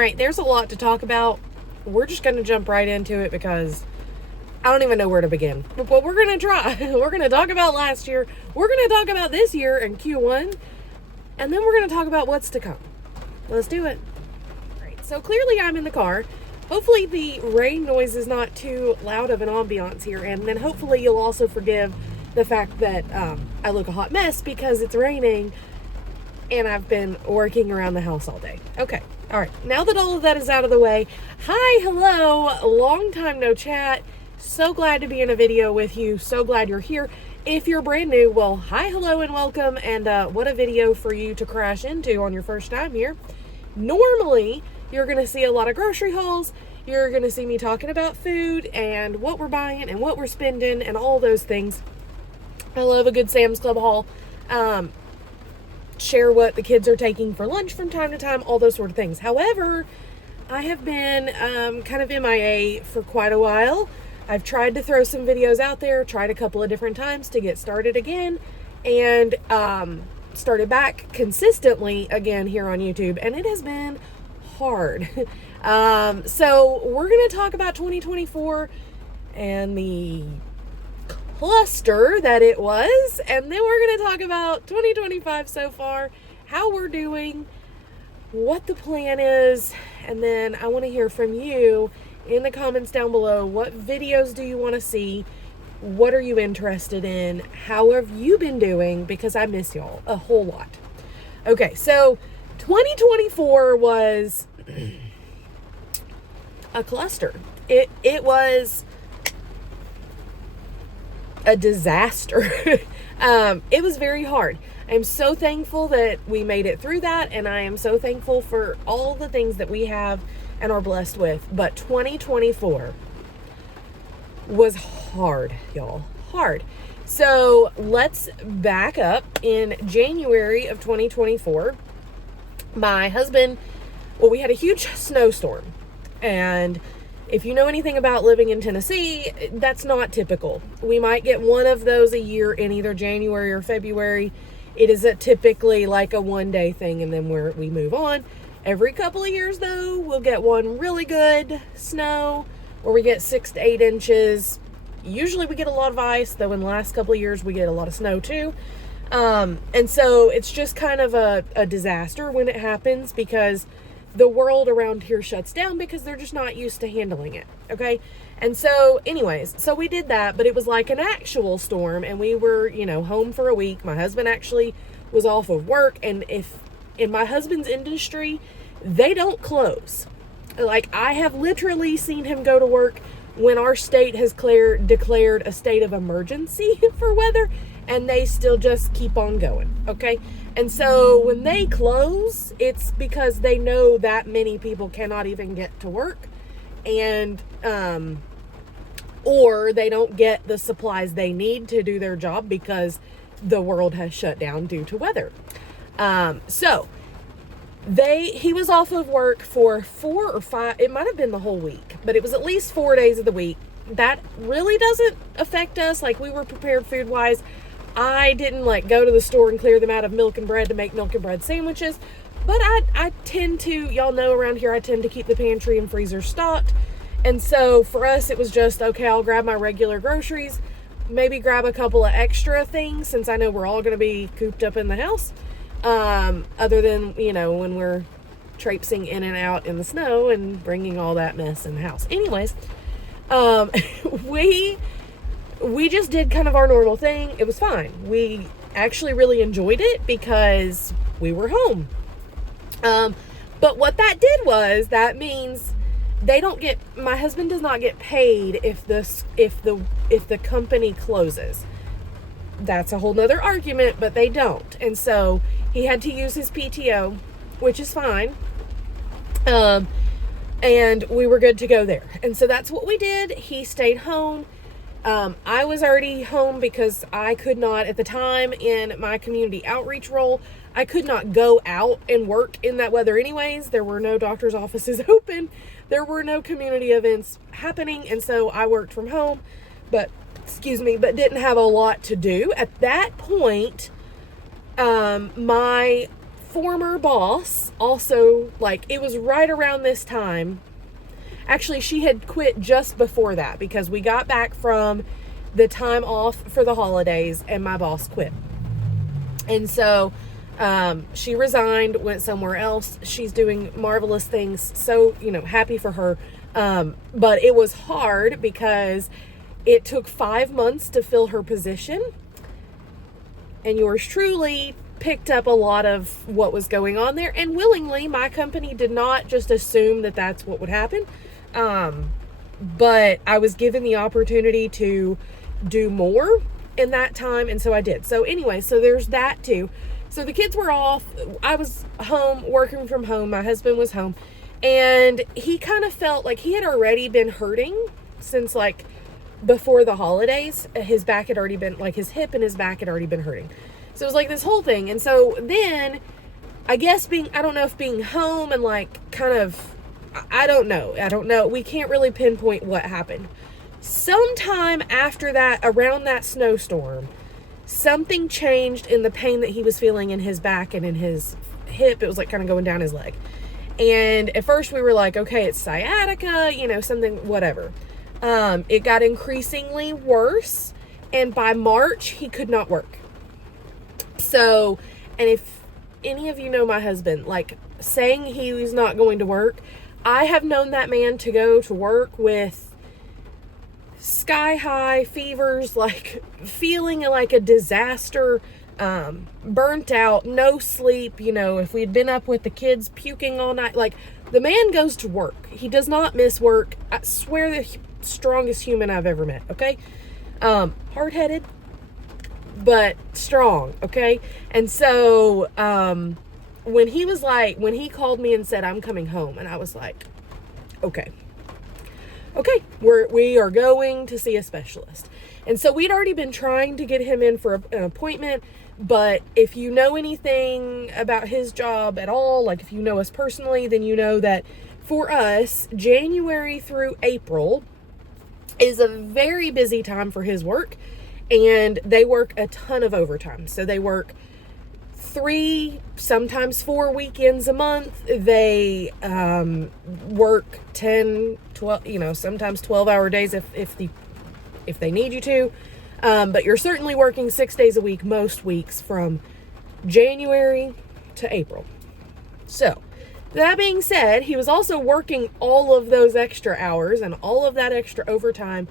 right, there's a lot to talk about. We're just going to jump right into it because I don't even know where to begin. But we're going to try. We're going to talk about last year. We're going to talk about this year in Q1. And then we're going to talk about what's to come. Let's do it. All right, so clearly I'm in the car. Hopefully the rain noise is not too loud of an ambiance here. And then hopefully you'll also forgive the fact that I look a hot mess because it's raining and I've been working around the house all day. Okay. All right. Now that all of that is out of the way, hi, hello, long time no chat. So glad to be in a video with you. So glad you're here. If you're brand new, well, hi, hello, and welcome. And what a video for you to crash into on your first time here. Normally, you're going to see a lot of grocery hauls. You're going to see me talking about food and what we're buying and what we're spending and all those things. I love a good Sam's Club haul. Share what the kids are taking for lunch from time to time, all those sort of things. However, I have been kind of MIA for quite a while. I've tried to throw some videos out there, tried a couple of different times to get started again, and started back consistently again here on YouTube, and it has been hard. So we're going to talk about 2024 and the cluster that it was, and then we're going to talk about 2025 so far, how we're doing, what the plan is, and then I want to hear from you in the comments down below. What videos do you want to see? What are you interested in? How have you been doing? Because I miss y'all a whole lot. Okay, so 2024 was a cluster. It was a disaster. It was very hard. I'm so thankful that we made it through that, and I am so thankful for all the things that we have and are blessed with. But 2024 was hard, y'all. Hard. So let's back up. In January of 2024, my husband, well, we had a huge snowstorm, and if you know anything about living in Tennessee, that's not typical. We might get one of those a year in either January or February. It is typically like a one-day thing, and then we move on. Every couple of years, though, we'll get one really good snow where we get 6 to 8 inches. Usually we get a lot of ice, though in the last couple of years we get a lot of snow too. And so it's just kind of a disaster when it happens, because the world around here shuts down because they're just not used to handling it. Okay. And so anyways, so we did that, but it was like an actual storm, and we were, home for a week. My husband actually was off of work, and if in my husband's industry, they don't close. Like, I have literally seen him go to work when our state has declared a state of emergency for weather, and they still just keep on going. Okay. And so when they close, it's because they know that many people cannot even get to work, and or they don't get the supplies they need to do their job because the world has shut down due to weather. So he was off of work for 4 or 5, it might have been the whole week, but it was at least 4 days of the week. That really doesn't affect us. Like, we were prepared food wise. I didn't go to the store and clear them out of milk and bread to make milk and bread sandwiches, but I tend to, y'all know around here, I tend to keep the pantry and freezer stocked. And so for us, it was just, okay, I'll grab my regular groceries, maybe grab a couple of extra things, since I know we're all going to be cooped up in the house. Other than, when we're traipsing in and out in the snow and bringing all that mess in the house. Anyways, we just did kind of our normal thing. It was fine. We actually really enjoyed it because we were home. But what that did was, that means my husband does not get paid if the company closes. That's a whole nother argument, but they don't. And so he had to use his PTO, which is fine. And we were good to go there. And so that's what we did. He stayed home. I was already home because I could not, at the time in my community outreach role, I could not go out and work in that weather anyways. There were no doctor's offices open. There were no community events happening. And so I worked from home, but didn't have a lot to do. At that point, my former boss also, like, it was right around this time. Actually, she had quit just before that because we got back from the time off for the holidays and my boss quit. And so she resigned, went somewhere else. She's doing marvelous things. So, happy for her. But it was hard because it took 5 months to fill her position. And yours truly picked up a lot of what was going on there. And willingly, my company did not just assume that that's what would happen. But I was given the opportunity to do more in that time. And so I did. So anyway, so there's that too. So the kids were off. I was home working from home. My husband was home. And he kind of felt like he had already been hurting since like before the holidays. His back had already been, like his hip and his back had already been hurting. So it was like this whole thing. And so then I guess I don't know if being home and like kind of, I don't know. We can't really pinpoint what happened. Sometime after that, around that snowstorm, something changed in the pain that he was feeling in his back and in his hip. It was like kind of going down his leg. And at first we were like, okay, it's sciatica, something, whatever. It got increasingly worse. And by March, he could not work. So, and if any of you know my husband, like saying he was not going to work, I have known that man to go to work with sky high fevers, like feeling like a disaster, burnt out, no sleep. If we'd been up with the kids puking all night, like the man goes to work. He does not miss work. I swear, the strongest human I've ever met. Okay. Hard-headed, but strong. Okay. And so, when he called me and said, I'm coming home, and I was like, okay, we are going to see a specialist. And so we'd already been trying to get him in for an appointment. But if you know anything about his job at all, like if you know us personally, then you know that for us, January through April is a very busy time for his work. And they work a ton of overtime. So they work 3, sometimes 4 weekends a month. They work 10, 12, sometimes 12-hour days if they need you to. But you're certainly working 6 days a week, most weeks from January to April. So that being said, he was also working all of those extra hours and all of that extra overtime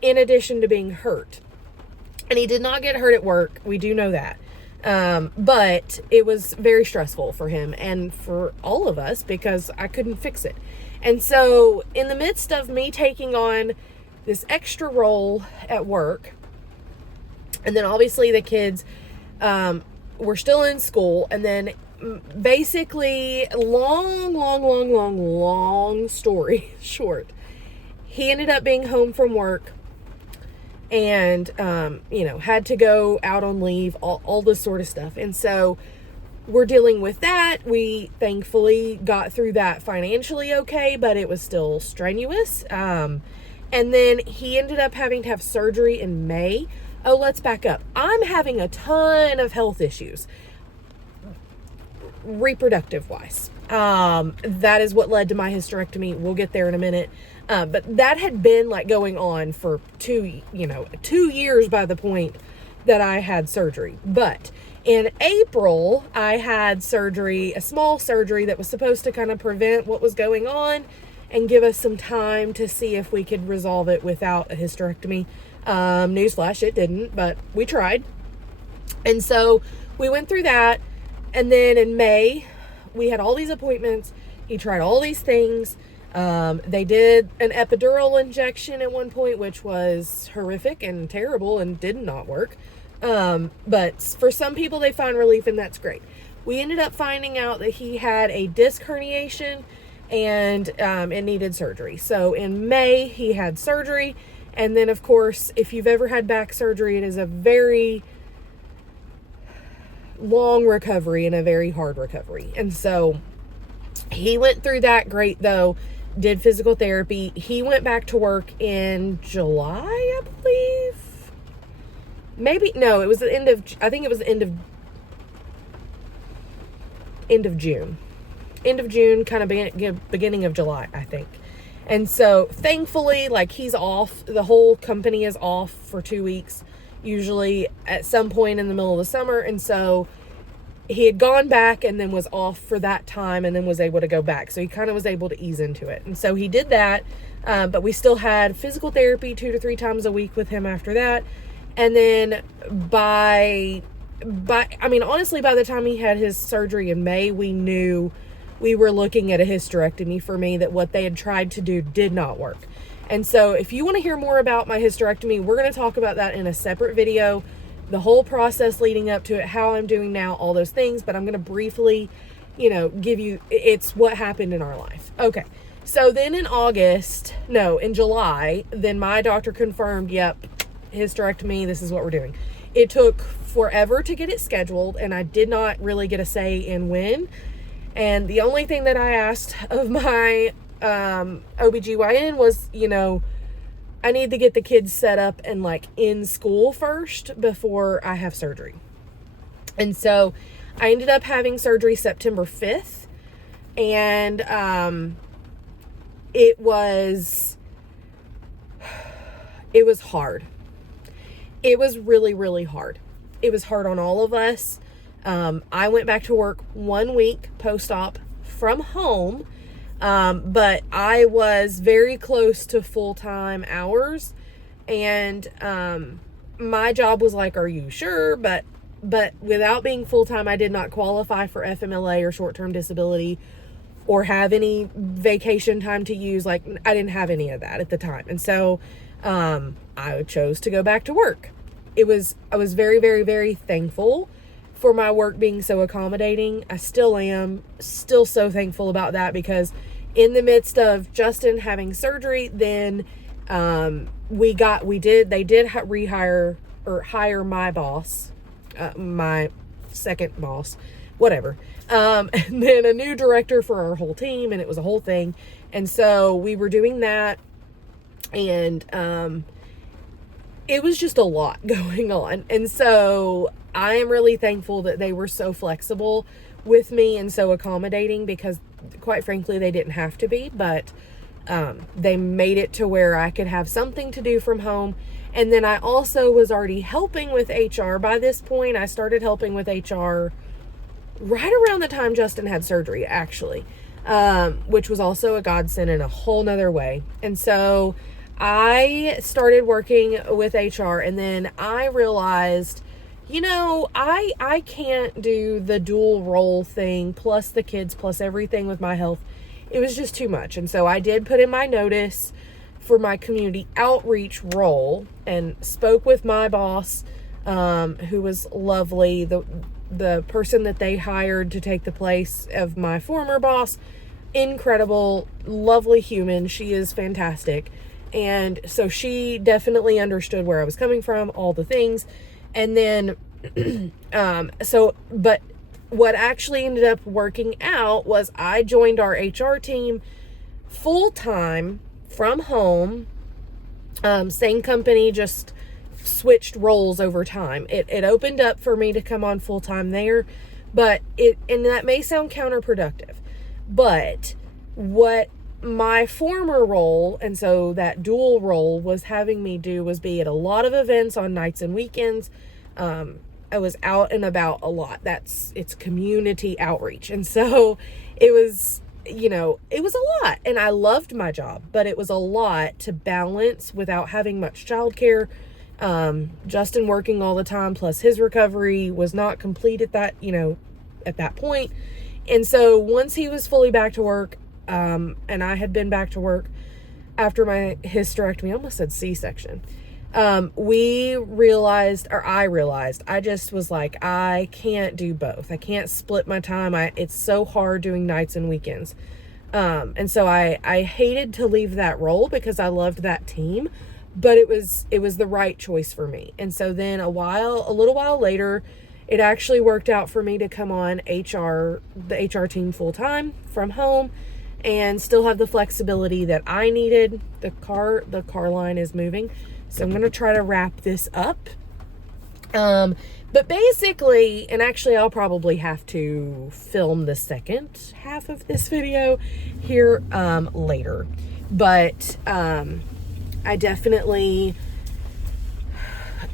in addition to being hurt. And he did not get hurt at work. We do know that. But it was very stressful for him and for all of us because I couldn't fix it. And so in the midst of me taking on this extra role at work, and then obviously the kids were still in school, and then basically long story short, he ended up being home from work and, had to go out on leave, all this sort of stuff. And so we're dealing with that. We thankfully got through that financially okay, but it was still strenuous. And then he ended up having to have surgery in May. Oh, let's back up. I'm having a ton of health issues, reproductive wise. That is what led to my hysterectomy. We'll get there in a minute. But that had been like going on for 2 years by the point that I had surgery. But in April, I had surgery, a small surgery that was supposed to kind of prevent what was going on and give us some time to see if we could resolve it without a hysterectomy. Newsflash, it didn't, but we tried. And so we went through that. And then in May, we had all these appointments. He tried all these things. They did an epidural injection at one point, which was horrific and terrible and did not work. But for some people, they find relief, and that's great. We ended up finding out that he had a disc herniation and it needed surgery. So in May, he had surgery. And then, of course, if you've ever had back surgery, it is a very long recovery and a very hard recovery. And so he went through that great, though, did physical therapy. He went back to work in July, I believe. Maybe, no, it was the end of, I think it was the end of end of June, kind of beginning of July, I think. And so thankfully, like, he's off. The whole company is off for 2 weeks, usually at some point in the middle of the summer. And so he had gone back and then was off for that time and then was able to go back. So he kind of was able to ease into it. And so he did that. But we still had physical therapy 2 to 3 times a week with him after that. And then honestly, by the time he had his surgery in May, we knew we were looking at a hysterectomy for me, that what they had tried to do did not work. And so if you want to hear more about my hysterectomy, we're going to talk about that in a separate video, the whole process leading up to it, how I'm doing now, all those things. But I'm going to briefly, give you, it's what happened in our life. Okay. So then in July, then my doctor confirmed, yep, hysterectomy, this is what we're doing. It took forever to get it scheduled, and I did not really get a say in when. And the only thing that I asked of my OBGYN was, I need to get the kids set up and in school first before I have surgery. And so I ended up having surgery September 5th. And it was hard. It was really, really hard. It was hard on all of us. I went back to work 1 week post-op from home, but I was very close to full-time hours, and my job was like, are you sure? But without being full-time, I did not qualify for FMLA or short-term disability or have any vacation time to use. I didn't have any of that at the time. And so I chose to go back to work. I was very, very, very thankful for my work being so accommodating. I still am so thankful about that, because in the midst of Justin having surgery, then they did hire my boss, my second boss, whatever. And then a new director for our whole team, and it was a whole thing. And so we were doing that, and it was just a lot going on. And so I am really thankful that they were so flexible with me and so accommodating, because quite frankly, they didn't have to be, but they made it to where I could have something to do from home. And then I also was already helping with HR by this point. I started helping with HR right around the time Justin had surgery, actually, which was also a godsend in a whole nother way. And so I started working with HR, and then I realized, I can't do the dual role thing, plus the kids, plus everything with my health. It was just too much. And so I did put in my notice for my community outreach role, and spoke with my boss, who was lovely. The person that they hired to take the place of my former boss, incredible, lovely human. She is fantastic. And so she definitely understood where I was coming from, all the things. And then, but what actually ended up working out was I joined our HR team full-time from home. Same company, just switched roles over time. It opened up for me to come on full-time there, and that may sound counterproductive, but what my former role, and so that dual role, was having me do was be at a lot of events on nights and weekends. I was out and about a lot. It's community outreach. And so it was, it was a lot, and I loved my job, but it was a lot to balance without having much childcare. Justin working all the time, plus his recovery was not complete at that point. And so once he was fully back to work, and I had been back to work after my hysterectomy, I almost said C-section. I realized, I just was like, I can't do both. I can't split my time. It's so hard doing nights and weekends. And so I hated to leave that role, because I loved that team, but it was the right choice for me. And so then a little while later, it actually worked out for me to come on the HR team full time from home, and still have the flexibility that I needed. The car line is moving, so I'm going to try to wrap this up. But basically, and actually I'll probably have to film the second half of this video here later. But I definitely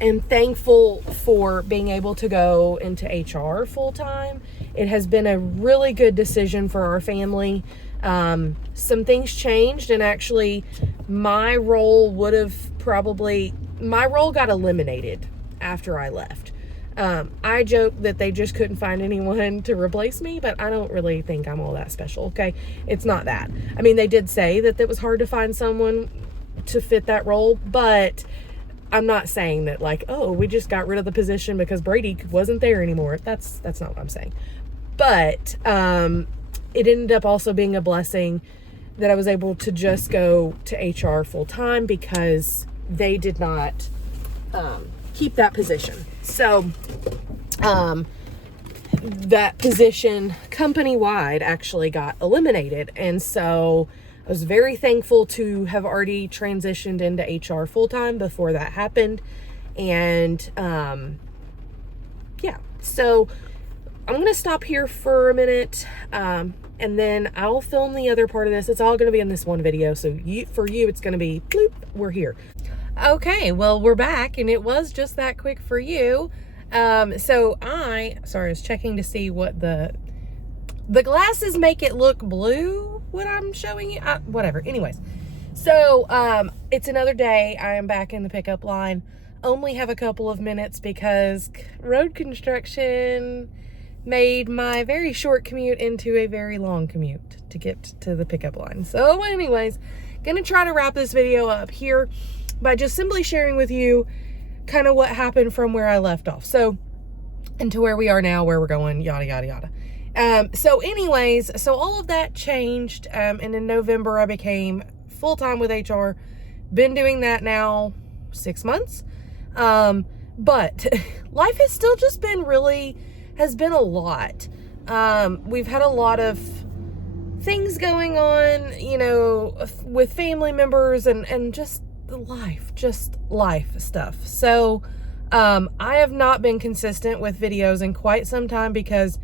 am thankful for being able to go into HR full time. It has been a really good decision for our family. Some things changed, and actually my role got eliminated after I left. I joke that they just couldn't find anyone to replace me, but I don't really think I'm all that special, okay? It's not that. I mean, they did say that it was hard to find someone to fit that role, but I'm not saying that like, oh, we just got rid of the position because Brady wasn't there anymore. That's not what I'm saying. But it ended up also being a blessing that I was able to just go to HR full time because they did not keep that position. So that position company-wide actually got eliminated. And so I was very thankful to have already transitioned into HR full-time before that happened. And yeah, so I'm going to stop here for a minute, and then I'll film the other part of this. It's all going to be in this one video. So for you, it's going to be bloop, we're here. Okay, well, we're back, and it was just that quick for you. So I was checking to see what the glasses make it look blue, what I'm showing you, whatever. Anyways, so it's another day. I am back in the pickup line. Only have a couple of minutes because road construction made my very short commute into a very long commute to get to the pickup line. So anyways, gonna try to wrap this video up here by just simply sharing with you kind of what happened from where I left off. So, and to where we are now, where we're going, yada, yada, yada. So anyways, so all of that changed. And in November, I became full-time with HR. Been doing that now 6 months. But life has still just been has been a lot. We've had a lot of things going on, you know, with family members and just life stuff. So, I have not been consistent with videos in quite some time because,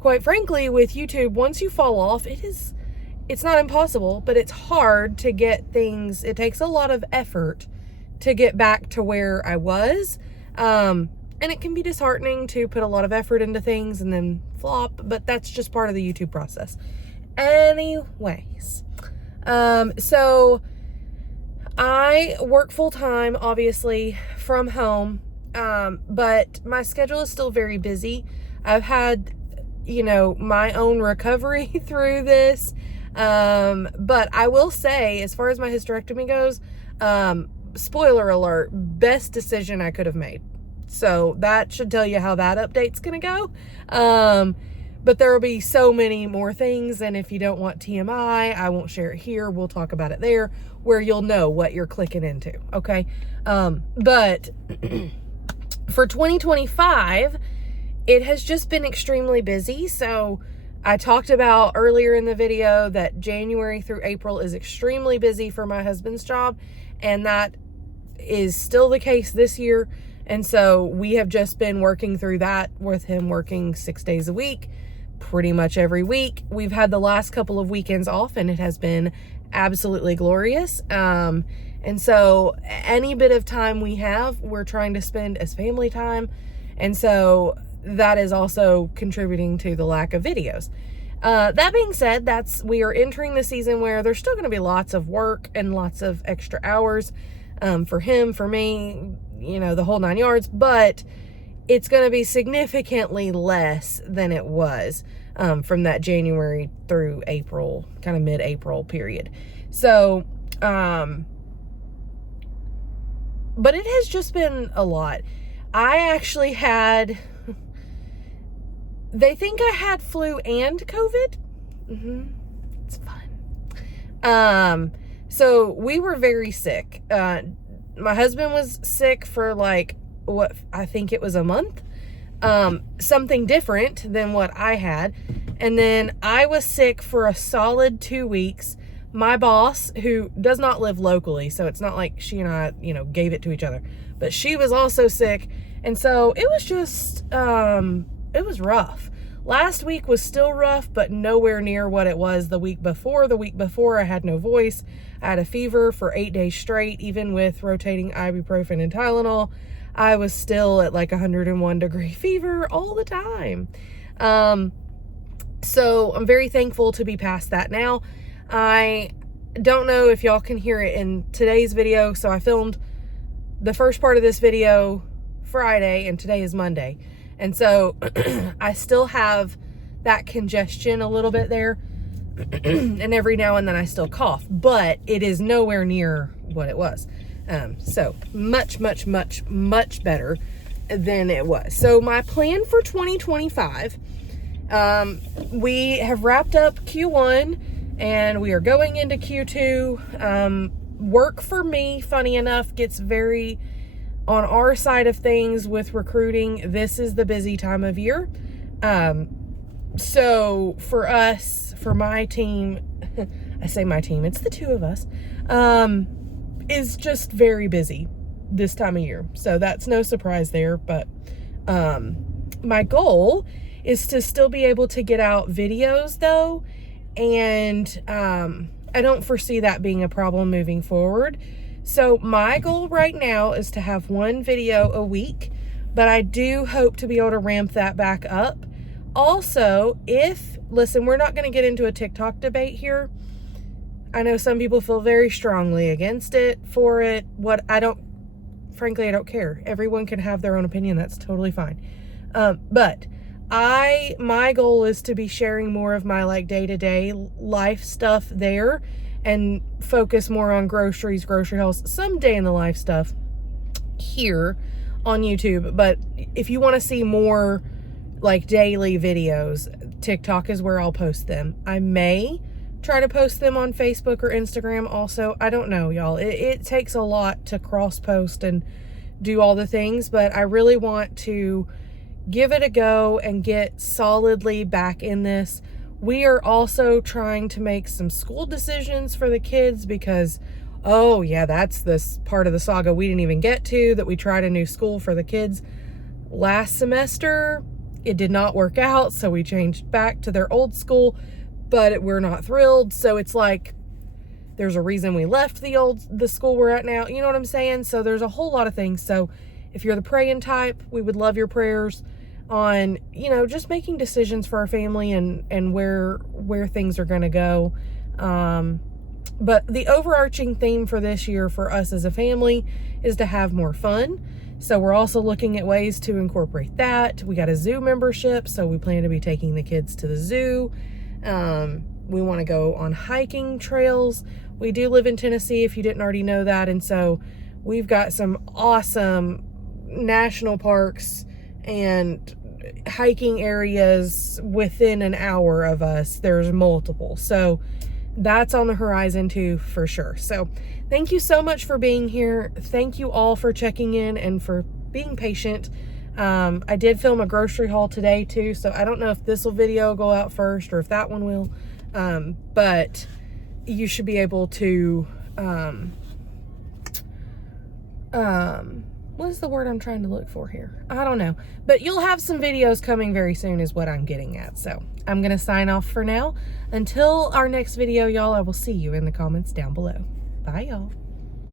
quite frankly, with YouTube, once you fall off, it's not impossible, but it's hard to get things. It takes a lot of effort to get back to where I was. And it can be disheartening to put a lot of effort into things and then flop, but that's just part of the YouTube process. Anyways, so I work full-time, obviously, from home, but my schedule is still very busy. I've had, you know, my own recovery through this, but I will say, as far as my hysterectomy goes, spoiler alert, best decision I could have made. So that should tell you how that update's gonna go. But there will be so many more things, and if you don't want TMI, I won't share it here. We'll talk about it there, where you'll know what you're clicking into, okay? But for 2025, it has just been extremely busy. So I talked about earlier in the video that January through April is extremely busy for my husband's job, and that is still the case this year. And so we have just been working through that with him working 6 days a week, pretty much every week. We've had the last couple of weekends off, and it has been absolutely glorious. And so any bit of time we have, we're trying to spend as family time. And so that is also contributing to the lack of videos. That being said, we are entering the season where there's still going to be lots of work and lots of extra hours, for him, for me, you know, the whole 9 yards, but it's going to be significantly less than it was, from that January through April, kind of mid-April period. So, but it has just been a lot. I actually they think I had flu and COVID. It's fun. So we were very sick. My husband was sick for like, what, I think it was a month. Something different than what I had. And then I was sick for a solid 2 weeks. My boss, who does not live locally, so it's not like she and I, you know, gave it to each other, but she was also sick. And so it was just, it was rough. Last week was still rough, but nowhere near what it was the week before. The week before, I had no voice. I had a fever for 8 days straight, even with rotating ibuprofen and Tylenol. I was still at like 101-degree fever all the time. So I'm very thankful to be past that now. I don't know if y'all can hear it in today's video. So I filmed the first part of this video Friday, and today is Monday. And so I still have that congestion a little bit there. And every now and then I still cough, but it is nowhere near what it was. So much, much, much, much better than it was. So my plan for 2025, we have wrapped up Q1 and we are going into Q2. Work for me, funny enough, gets very on our side of things with recruiting. This is the busy time of year. So for us, for my team, I say my team, it's the two of us, is just very busy this time of year. So that's no surprise there. But my goal is to still be able to get out videos though. And I don't foresee that being a problem moving forward. So my goal right now is to have one video a week, but I do hope to be able to ramp that back up. Also, listen, we're not going to get into a TikTok debate here. I know some people feel very strongly against it, for it. Frankly, I don't care. Everyone can have their own opinion. That's totally fine. But my goal is to be sharing more of my like day-to-day life stuff there and focus more on groceries, grocery hauls, some day in the life stuff here on YouTube. But if you want to see more like daily videos, TikTok is where I'll post them. I may try to post them on Facebook or Instagram also. I don't know, y'all. It takes a lot to cross post and do all the things, but I really want to give it a go and get solidly back in this. We are also trying to make some school decisions for the kids because, oh yeah, that's this part of the saga we didn't even get to, that we tried a new school for the kids last semester. It did not work out, so we changed back to their old school, but we're not thrilled. So it's like, there's a reason we left the school we're at now. You know what I'm saying? So there's a whole lot of things. So if you're the praying type, we would love your prayers on, just making decisions for our family and where things are going to go. But the overarching theme for this year for us as a family is to have more fun. So we're also looking at ways to incorporate that. We got a zoo membership, so we plan to be taking the kids to the zoo. We want to go on hiking trails. We do live in Tennessee, if you didn't already know that. And so we've got some awesome national parks and hiking areas within an hour of us. There's multiple. So that's on the horizon too, for sure. So thank you so much for being here. Thank you all for checking in and for being patient. I did film a grocery haul today too, so I don't know if this video go out first or if that one will. But you should be able to, what is the word I'm trying to look for here? I don't know. But you'll have some videos coming very soon is what I'm getting at. So I'm going to sign off for now. Until our next video, y'all, I will see you in the comments down below. Bye, y'all.